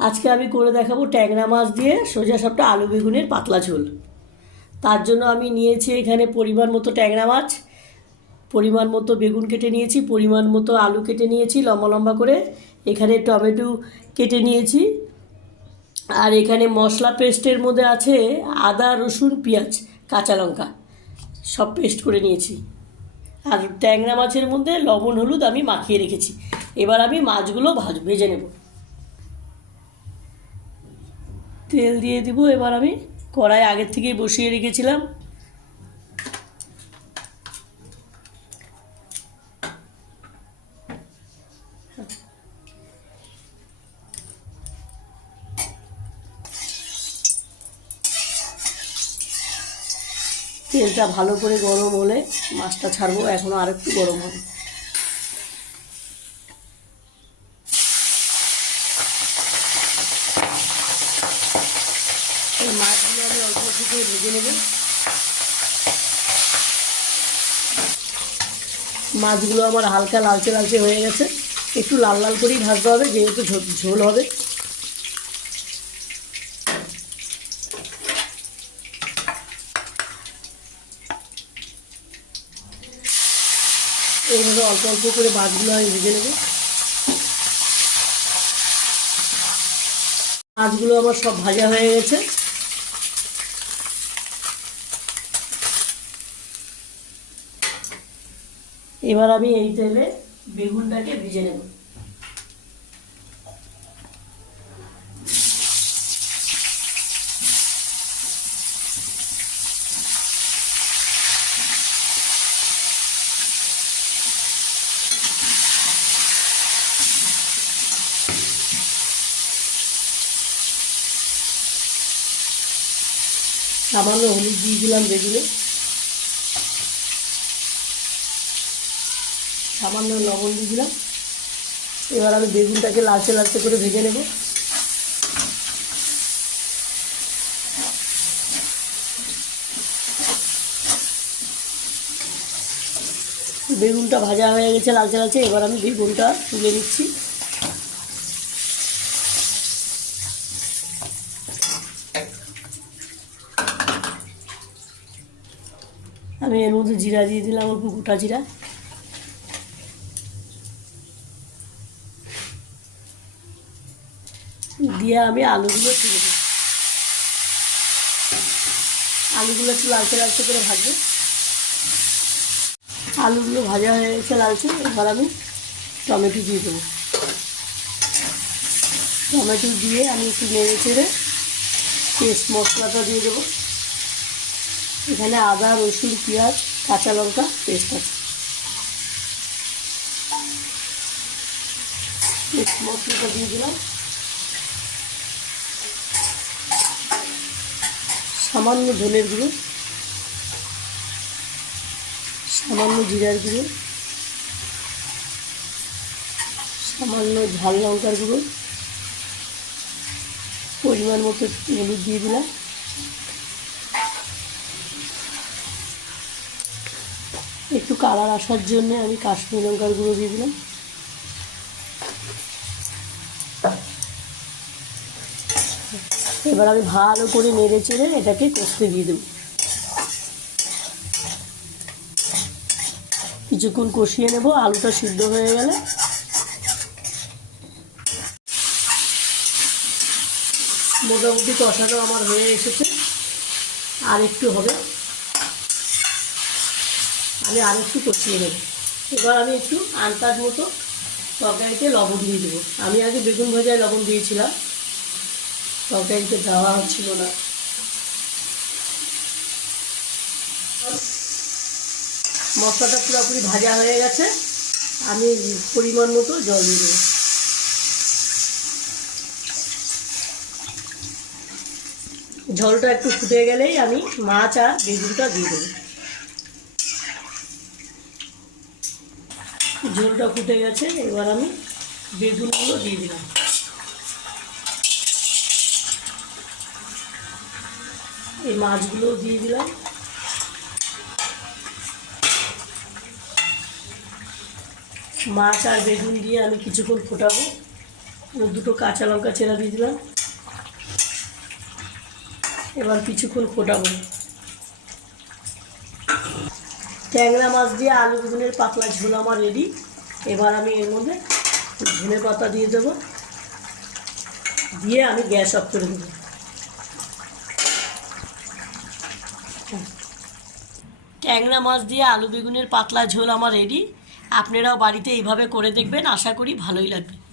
আজকে আমি করে দেখাবো ট্যাংরা মাছ দিয়ে সোজা সবটা আলু বেগুনের পাতলা ঝোল। তার জন্য আমি নিয়েছি এখানে পরিমাণ মতো ট্যাংরা মাছ, পরিমাণ মতো বেগুন কেটে নিয়েছি, পরিমাণ মতো আলু কেটে নিয়েছি লম্বা লম্বা করে, এখানে টমেটো কেটে নিয়েছি, আর এখানে মশলা পেস্টের মধ্যে আছে আদা, রসুন, পেঁয়াজ, কাঁচা লঙ্কা, সব পেস্ট করে নিয়েছি। আর ট্যাংরা মাছের মধ্যে লবণ, হলুদ আমি মাখিয়ে রেখেছি। এবার আমি মাছগুলো ভাজ, ভেজে নেব। তেল দিয়ে দিব। এবার আমি কড়াই আগের থেকেই বসিয়ে রেখেছিলাম। তেলটা ভালো করে গরম হলে মাছটা ছাড়বো এখনও আর একটু গরম হবে এই মাছগুলো আমি অল্প অল্প করে ভেজে নেব। মাছগুলো আমার হালকা লালচে লালচে হয়ে গেছে। একটু লাল লাল করেই ভাজতে হবে, যেহেতু ঝোল হবে। এইভাবে অল্প অল্প করে মাছগুলো আমি ভেজে নেব। মাছগুলো আমার সব ভাজা হয়ে গেছে। এবার আমি এই তেলে বেগুনটাকে ভিজে নেব। সামান্য হলুদ দিয়ে দিলাম বেগুনে। সামান্য লবণ দিয়ে দিলাম। এবার আমি বেগুনটাকে লালচে লালচে করে ভেজে নেব। বেগুনটা ভাজা হয়ে গেছে লালচে লালচে, এবার আমি বেগুনটা তুলে নিচ্ছি। আমি এর মধ্যে জিরা দিয়ে দিলাম, অল্প গোটা জিরা। দিয়ে আমি আলুগুলো ছেড়ে দিই আলুগুলো একটু লালচে লালচে করে ভাজবো। আলুগুলো ভাজা হয়ে গেছে লালচে, এবার আমি টমেটো দিয়ে দেবো। টমেটো দিয়ে আমি একটু নেড়ে চেড়ে পেস্ট মশলাটা দিয়ে দেবো। এখানে আদা, রসুন, পেঁয়াজ, কাঁচা লঙ্কা পেস্ট আছে। পেস্ট মশলাটা দিয়ে দিলাম। সামান্য ধনের গুঁড়ো, সামান্য জিরার গুঁড়ো, সামান্য ঝাল লঙ্কার গুঁড়ো, পরিমাণ মতো হলুদ দিয়ে দিলাম। একটু কালার আসার জন্য আমি কাশ্মীর লঙ্কার গুঁড়ো দিয়ে দিলাম। এবার আমি ভালো করে নেড়ে চেড়ে এটাকে কষতে দিয়ে দেবো। কিছুক্ষণ কষিয়ে নেব, আলুটা সিদ্ধ হয়ে গেলে। মোটামুটি কষানো আমার হয়ে এসেছে। আর একটু হবে। আমি আর একটু কষিয়ে নেব। এবার আমি একটু আন্তাজ মতো তরকারিতে লবণ দিয়ে দেবো। আমি আগে বেগুন ভাজায় লবণ দিয়েছিলাম। তরকারিতে দেওয়া হচ্ছিল না। মশলাটা পুরোপুরি ভাজা হয়ে গেছে। আমি পরিমাণ মতো জল দিয়ে ঝোলটা একটু ফুটে গেলেই আমি মাছ আর বেগুনটা দিয়ে দেবো। ঝোলটা ফুটে গেছে, এবার আমি বেগুনগুলো দিয়ে দিলাম। এই মাছগুলো দিয়ে দিলাম। মাছ আর বেগুন দিয়ে আমি কিছুক্ষণ ফোটাবো। দুটো কাঁচা লঙ্কা চেরা দিয়ে দিলাম। এবার কিছুক্ষণ ফোটাবো। ট্যাংরা মাছ দিয়ে আলু বেগুনের পাতলা ঝোল আমার রেডি এবার আমি এর মধ্যে ধনে পাতা দিয়ে দেবো। দিয়ে আমি গ্যাস অফ করে দেবো। ট্যাংরা মাছ দিয়ে আলু বেগুনের পাতলা ঝোল আমার রেডি আপনারাও বাড়িতে এইভাবে করে দেখবেন, আশা করি ভালোই লাগবে।